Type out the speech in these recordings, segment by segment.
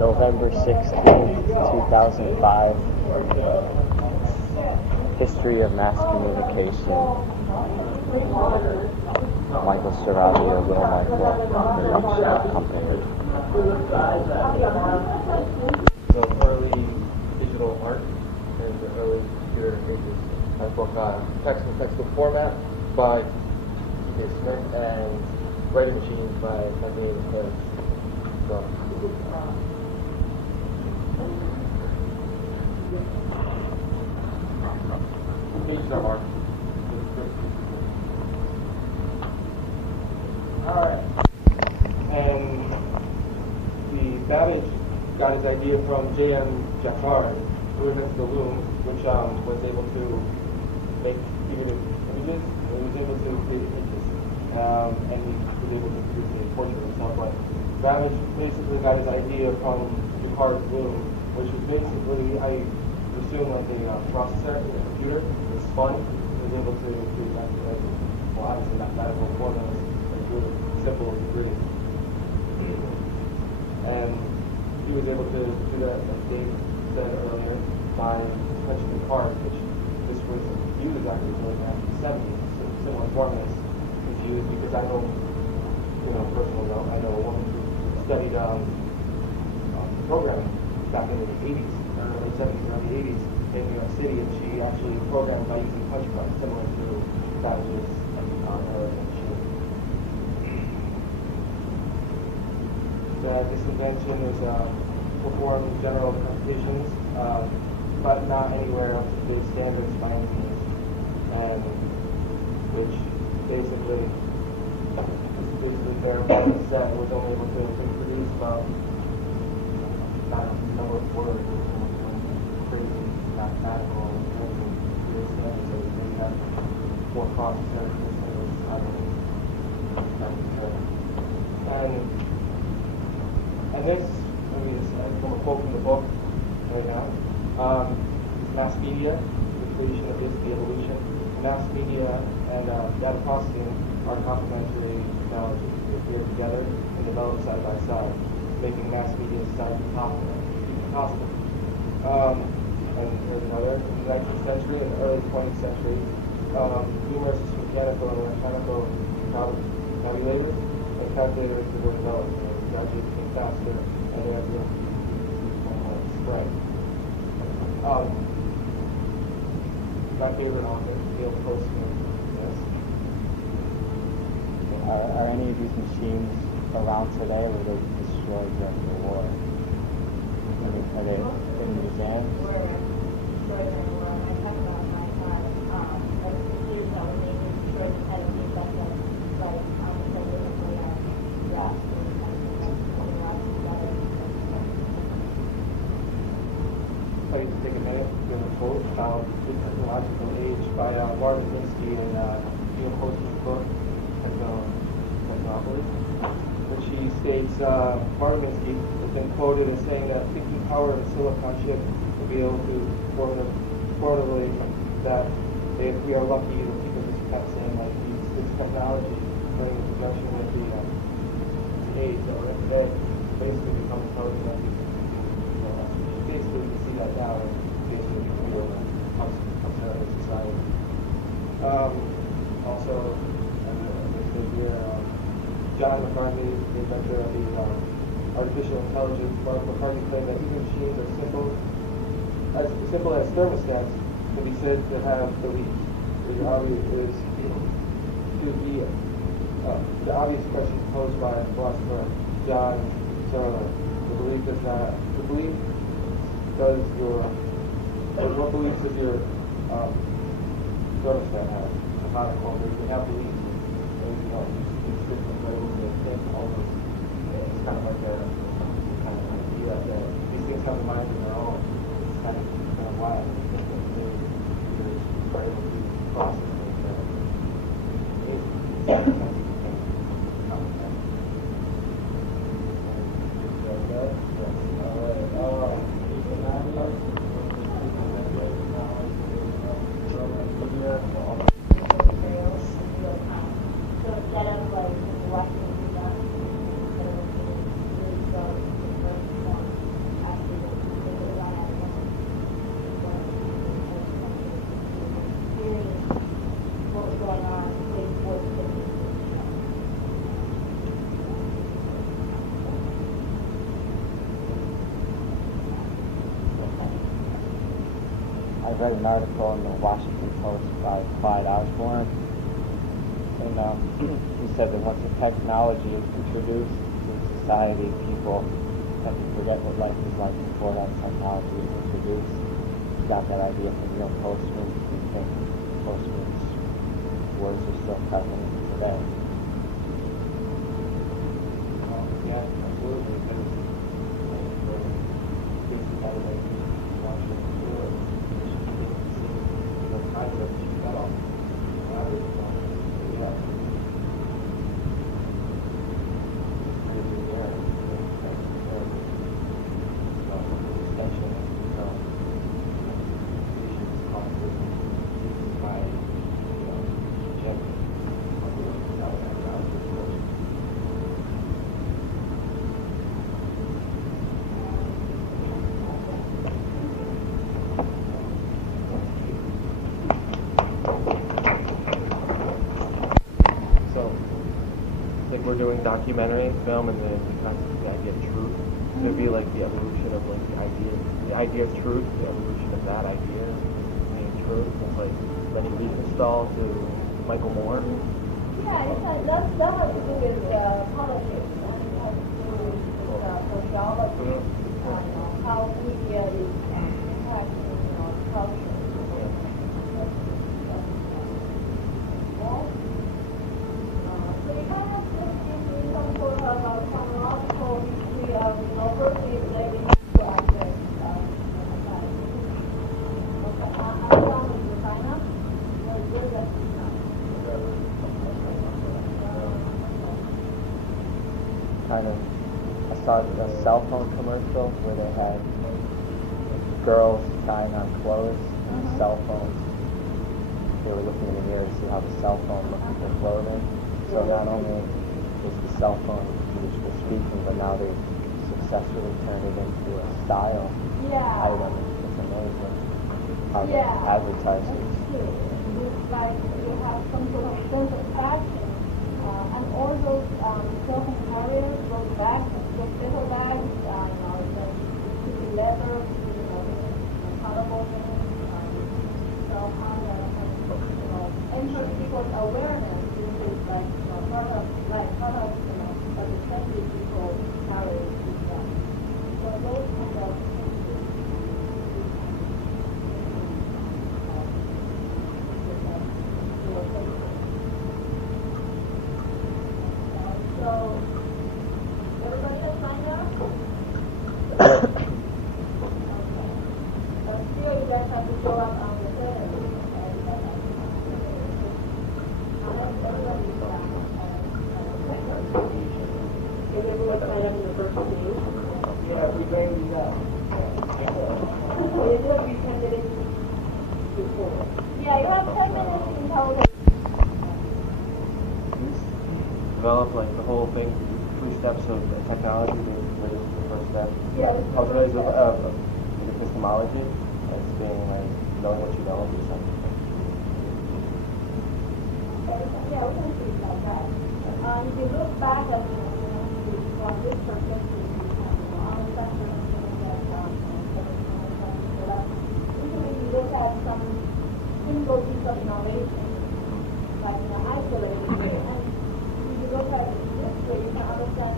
November 16th, 2005. History of Mass Communication. Michael Serradio, Will Michael, production company. So early digital art and the early computer pages. Textbook, textbook format by T.J. Smith and writing machines by Anthony Harris. So. Pages are marked. Alright. And the Babbage got his idea from J.M. Jafar, who invented the loom, which was able to make figurative images, and he was able to create images, and he was able to produce a portrait of himself. But Babbage basically got his idea from Jafar's loom, which was basically, I assume, like a processor in a computer. It was fun. He was able to create obviously mathematical formulas, like really simple and pretty. And he was able to do that, like Dave said earlier, by touching the cards, which this was used actually in the 70s. So similar formulas was used because I know, personal note, I know a woman who studied programming back in the 80s, early 70s, early 80s in New York City, and she actually programmed by using punch cards, similar to Babbage's early machine. This invention is performed in general computations, but not anywhere up to the standards by any means, and which basically verified the set was only able to produce about not a number of words, crazy mathematical standards that we may have more processors and this, from a quote from the book right now, mass media, the creation of this, the evolution. Mass media and data processing are complementary technologies. They appear together and develop side by side, making mass media society possible. And there's another, in the 19th century and the early 20th century, numerous mechanical and mechanical tabulators and calculators were developed. Gradually became faster, and they have to spread. My favorite author, Neil Postman. Yes. Are any of these machines around today, or were they destroyed during the war? Are they in museums? Were destroyed during the war. I talked about my computers that were made were destroyed because of the effect of I'd like to take a minute to give a quote about the technological age by Martin Minsky in Neil Postman's book, Technopolis, which he states, Martin Minsky has been quoted as saying that thinking power of a silicon chip will be able to formulate that if we are lucky, the people just kept saying like this technology during the conjunction with the age that we're in today basically becomes intelligent like these basically we can see that now and basically the computer comes out of society. Also, listed here, John McCarthy, the inventor of the artificial intelligence. McCarthy claimed that even machines as simple as thermostats can be said to have beliefs. The obvious question posed by philosopher John Searle. What beliefs does your thermostat have? How to call it? We have beliefs. These systems are able to think all this. It's kind of like a kind of idea that these things have a mind of their own. It's kind of wild. Are able to process things. read an article in the Washington Post by Clyde Osborne, and he said that once the technology is introduced to society, people tend to forget what life was like before that technology was introduced. He got that idea from Neil Postman. We think Postman's words are still prevalent today. Yeah, absolutely. Because basic evaluation, watching the tour, seeing the kinds of metal. Yeah. We're doing documentary film and the concept of the idea of truth. So it'd be like the evolution of like the idea of truth, the evolution of that idea being truth. It's like Lenny Riefenstahl to Michael Moore. Yeah, that has to do with politics and it has to do with sociology, how media is impacting culture. So you kind of some sort of chronological history of university relating to objects of society. I'm from China. Where's that from? Kind of, I saw a cell phone commercial where they had girls trying on clothes and cell phones. They were looking in the mirror to see how the cell phone looked at their clothing. So not only is the cell phone used for speaking, but now they've successfully turned it into a style item. It's amazing how they advertise it. It's true. It's like you have some sort of sense of fashion, and all those cell phone carriers, those bags, those little bags, the leather, colorful things, so how enter people's awareness. Like part of the trendy people carry this stuff. So those kind of so everybody has signed up? Okay. But still you guys have to show up on the Saturday. Did everyone sign up in the first meeting? Yeah, we mainly It will be 10 minutes before. Yeah, you have 10 minutes until the Develop like the whole thing, 3 steps of technology. Basically, the first step. Yeah. Cultivation of epistemology. It's being like knowing what you know or something. yeah, we can see like that. If you look back at from this perspective, on the spectrum, usually you look at some single piece of innovation, like isolated, and if you look at it this way, you can understand,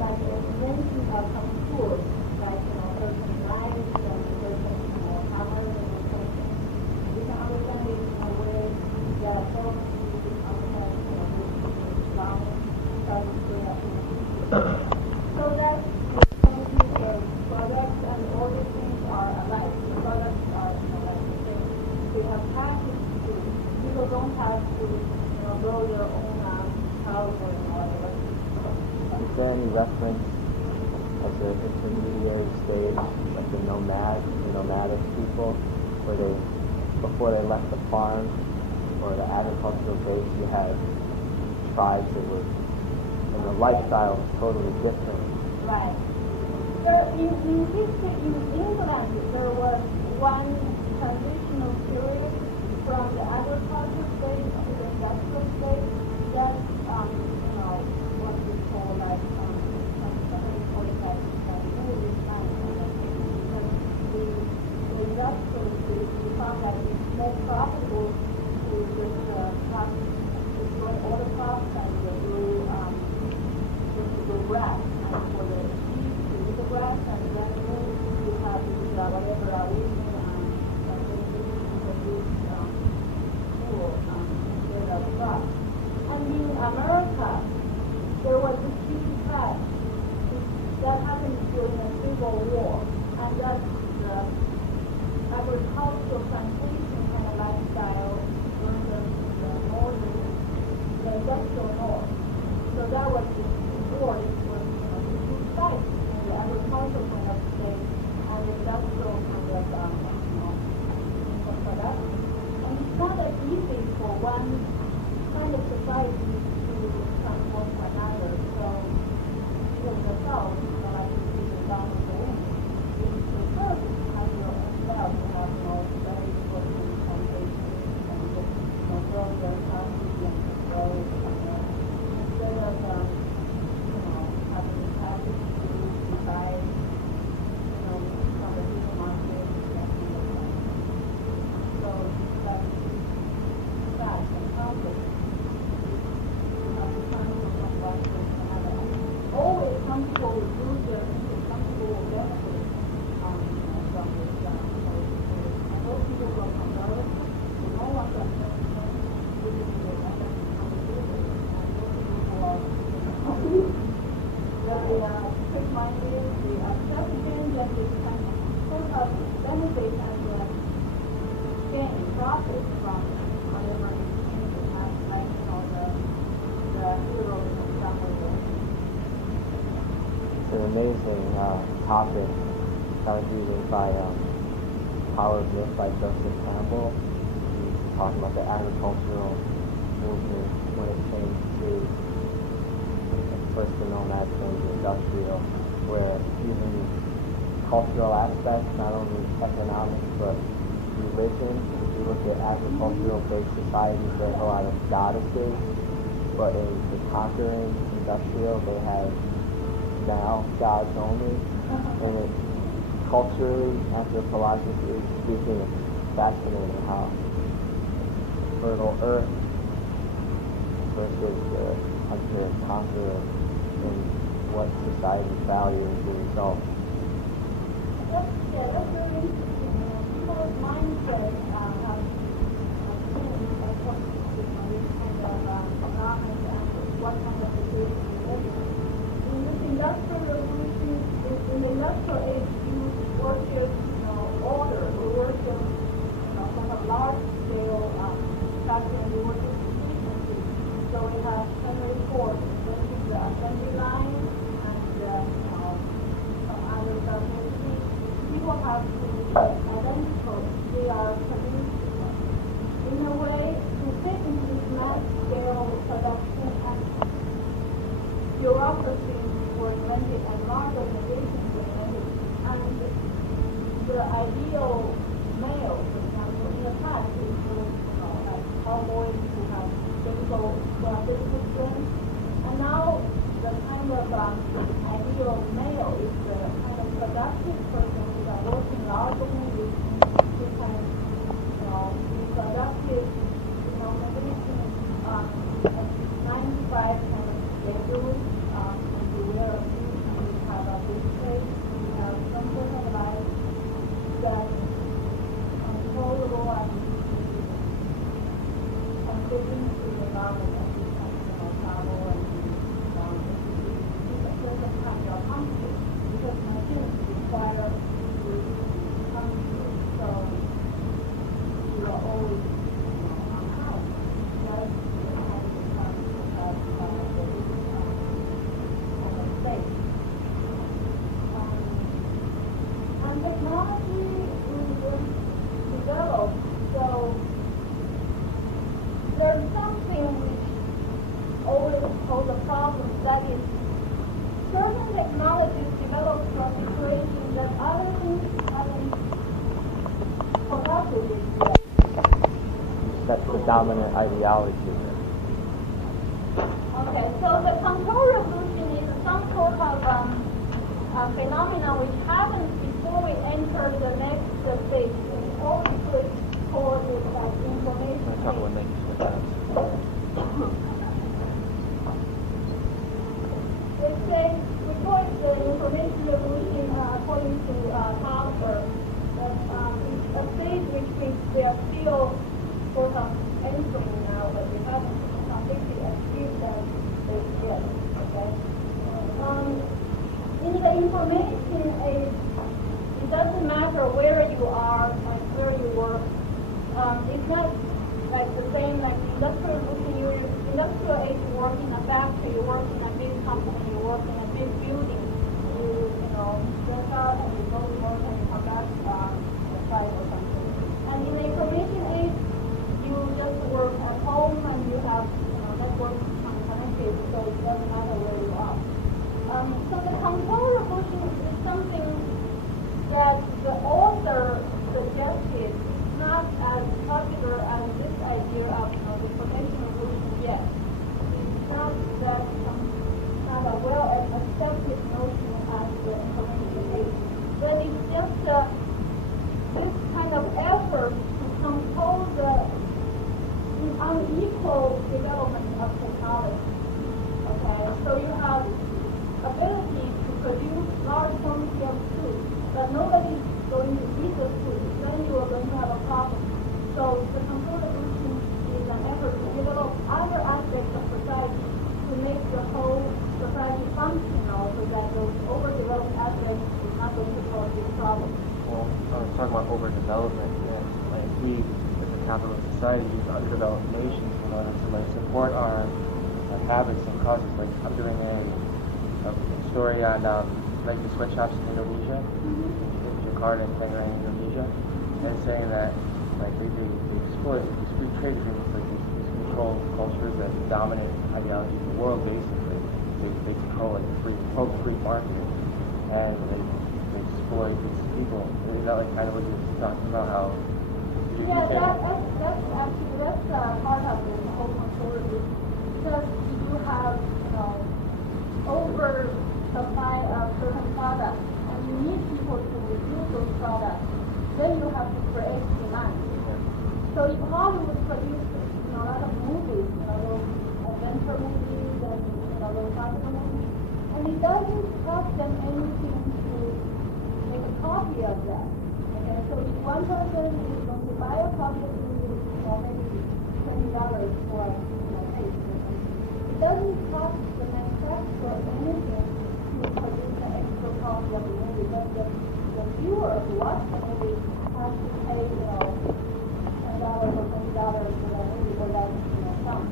like the invention of some tools, like certain lines and certain hammers and certain things. You can understand it in a way that forms so that products and all these things are alike. The products are like the same. They have packaged food. People don't have to grow their own house or whatever. Is there any reference as an intermediary stage, like the nomadic people, where they, before they left the farm or the agricultural base, you had tribes that were, and the lifestyle was totally different. Right. So in history, in England, there was one transitional period from the agricultural stage to the industrial stage that, what we call like 1745, really time. Because the industrial stage agricultural plantation kind of lifestyle during the northern, the industrial north. So that was the north was the two sides, the agricultural kind of state and the industrial kind of product. And it's not that easy for one kind of society to transform to another. So even the South, like you see down in the wind, you prefer to have your own self to have very important plantations and just grow your houses and grow instead of having the package to buy from the supermarket and that kind of thing. So that's facts and conflict. You have to turn from one box to another. Always some people will lose their interest, some people will benefit from this policy. And those people who are conservative, who don't want that change, will be the benefit from the business. And those people who are very quick-minded, they are self-change, and they can sort of benefit and gain profit from whatever change they have, like the heroes of Samuel. It's an amazing topic. I was reading by Power of Myth by Joseph Campbell. He's talking about the agricultural movement when it came to first known as the industrial, where even cultural aspects, not only economics but religion. If you look at agricultural-based societies, there's a lot of goddesses, but in the conquering industrial, they have now gods only. And it, culturally, anthropologically speaking, it's fascinating how fertile earth versus the hunter and conqueror and what society values as a result. That's very interesting. People's mindset have changed according to this kind of economics and what kind of situation we live in. In this industrial revolution, in the industrial age, you worship, order, we worship, sort of large-scale factory, and we worship efficiency. So we have primary force, which is the assembly line, and some other stuff. People have to be identical. They are produced in a way to fit into this mass-scale production and bureaucracy were invented and large organizations were invented. And the ideal male, for example, in the past is like cowboys who have physical strength. And now the kind of ideal male is the kind of productive person who are working large organizations who can be productive, producing 95 kind of schedules, and be aware of things, and we have a big place, we have some sort of life that controllable and fitting to the environment and we can travel and have your conflict because machines require to conflict. So you are always on house, right? And technology will develop, so there's something which always poses a problem, that is certain technologies develop for a situation that other things haven't caught up with it yet. That's the dominant ideology. Okay, so the control revolution is some sort of phenomenon which happens before we enter the next stage. Before we click for this information. Let's say we call it the information revolution according to Tauber. It's a stage which we are still sort of entering now, but we haven't completely achieved that stage yet. Okay. In the information age, it doesn't matter where you are, like where you work. it's not like the same like industrial revolution. Industrial age, you work in a factory, you work in a big company, you work in a big building. You know, dress up and you go to work and you come back at 5 or something. And in the information age, you just work at home and you have network connected, so it doesn't matter where you are. So the control revolution is something that the author suggested is not as popular as this idea of the information revolution yet. It's not that not a well accepted notion as the information age, but it's just this kind of effort to control the unequal development of technology. Okay, so you have ability to produce large quantity of food, but nobody's going to eat the food, then you are going to have a problem. So the control revolution is an effort to develop other aspects of society to make the whole society functional so that those overdeveloped aspects is not going to cause this problem. Well, I was talking about overdevelopment. Yeah. Like we, as a capitalist society, use underdeveloped nations in order to support our habits and causes. Like I'm doing a story on like the sweatshops in Indonesia, in Jakarta and Tangerang, Indonesia, and saying that like they exploit these free trade agreements, like these control cultures that dominate ideology of the world. Basically, they control like free market, and they exploit these people. Is that like kind of what you were talking about? How? Yeah, that's part of the whole control revolution, because you have over supply of certain products, and you need people to use those products. Then you have to create demand. So if Hollywood produces a lot of movies, those adventure movies and those classical movies, and it doesn't cost them anything to make a copy of that. Okay, so if one person is going to buy a copy of the movie, maybe $20 for a taste, it doesn't cost the manufacturer anything to produce an extra copy of the movie, but the viewer who watches the movie has to pay, $10 or $20 for that movie for that sum.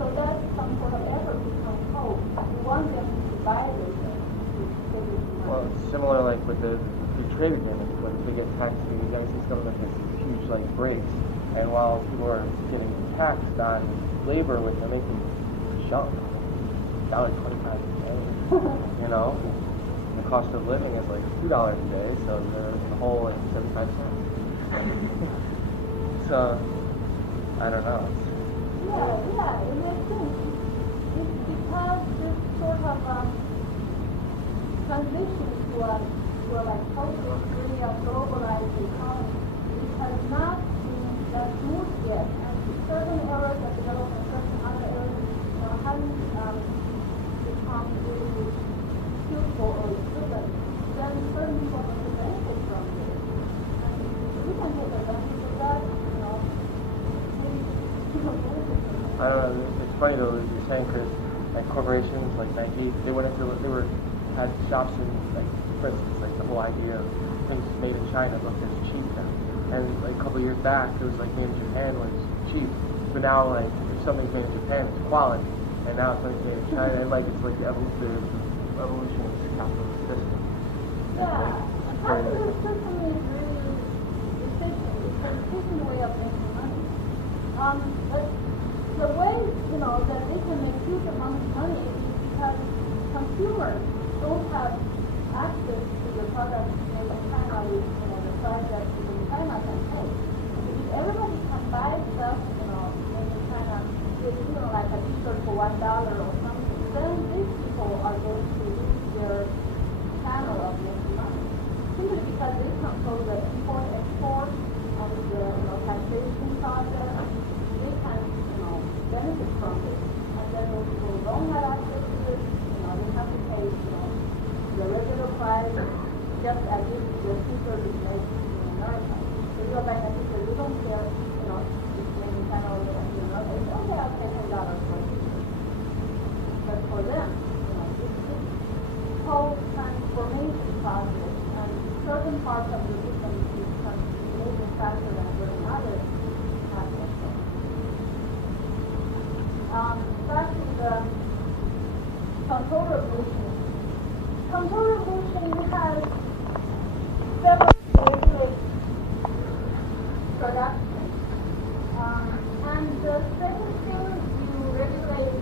So that's some sort of effort to control. You want them to buy those things to produce money. Well, it's similar like with the free trade agreement, when they get taxed, the United States government gets these huge breaks, and while people are getting taxed on labor, which they're making junk, $1.25 a day, the cost of living is like $2 a day, so they're in the hole like 75 cents. So, I don't know. Yeah, it makes sense. It's because this sort of transition to a totally free and globalized economy, it has not been that smooth yet, and certain areas of development, certain other areas haven't become really suitable or equivalent. Then certain people have to benefit from it. And we can take advantage of that, I don't know. It's funny though, as you're saying, Chris. Like corporations, like Nike, they had shops in, like, for instance, like the whole idea of things made in China looked as cheap now. And like a couple of years back, it was like made in Japan was cheap, but now like if something's made in Japan, it's quality, and now it's made in China, and like it's like the evolution of the capitalist system. Yeah, capitalist system is really efficient. It's an efficient way of making money. But the way that they can make huge amounts of money is because consumers don't have access to the products made in China with the price that people in China can pay. If everybody can buy stuff made in China with like a t-shirt for $1 or something, then these people are going to lose their channel of making money. Simply because they control the import-export and the taxation process, they can benefit from it. And then those people who don't have access to it, they have to pay the regular price, just as if the t-shirt is made in America. So you're buying a t-shirt, you don't care, it's made in China or in America. It's okay, I'll pay $10 for a t-shirt. But for them, this whole transformation process and certain parts of the system is moving faster than certain others, back to the control revolution. Control revolution has several regulate production. And the second thing, you regulate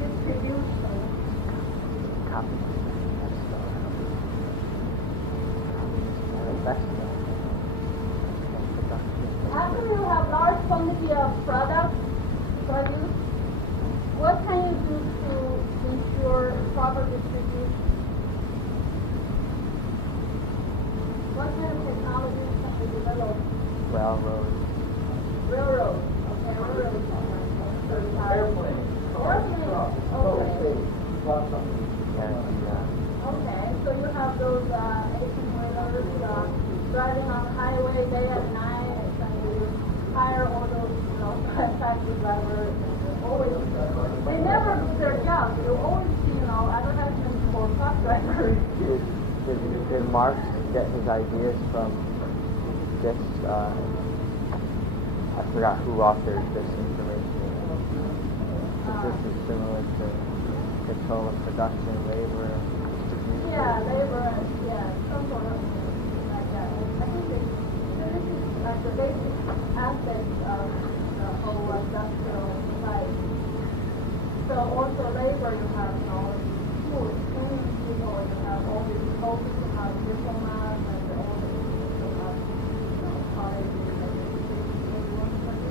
distribution. After you have large quantity of products produced, what can you do to ensure proper distribution? What kind of technologies can we develop? Railroads. Railroads. Okay, railroads. So you have Airplanes. airplanes. Okay. Okay, so you have those 18-wheelers driving on the highway day and night, and you hire all those, taxi drivers, and they're always, they never do their job. You always see, advertisements for truck drivers. Did Marx get his ideas from this? I forgot who authored this information. This is similar to control of production, labor, distribution. Yeah, labor, some sort of like that. I think this is like the basic aspect of the whole industrial society. So also labor, you have schools, training people, you have all these coaches, you have diplomats, and all the people, you have colleges, and everyone to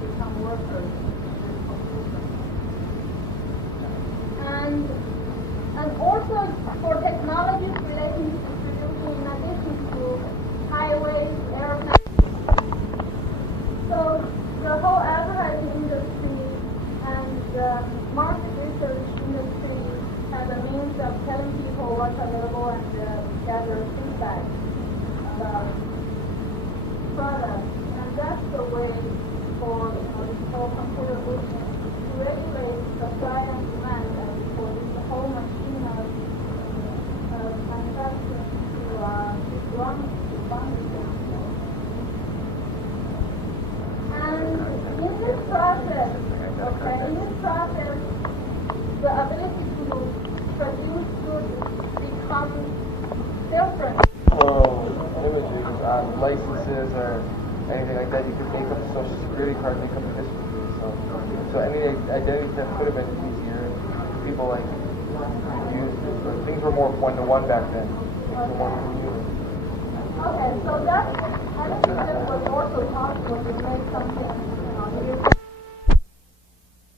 become workers. And also for technologies relating to distribution, in addition to highways, airplanes. So the whole advertising industry and the market research industry has a means of telling people what's available and gather feedback about products. And that's the way for this whole computer business to regulate supply and demand and for this whole machine of manufacturing to run. And in this process, the ability to produce goods becomes different. Images, licenses, or anything like that, you could make up a social security card, make up a history. So any identity theft could have been easier. People use things were more one-to-one back then. Things were more communal. Okay, so I don't think that was also possible to make something,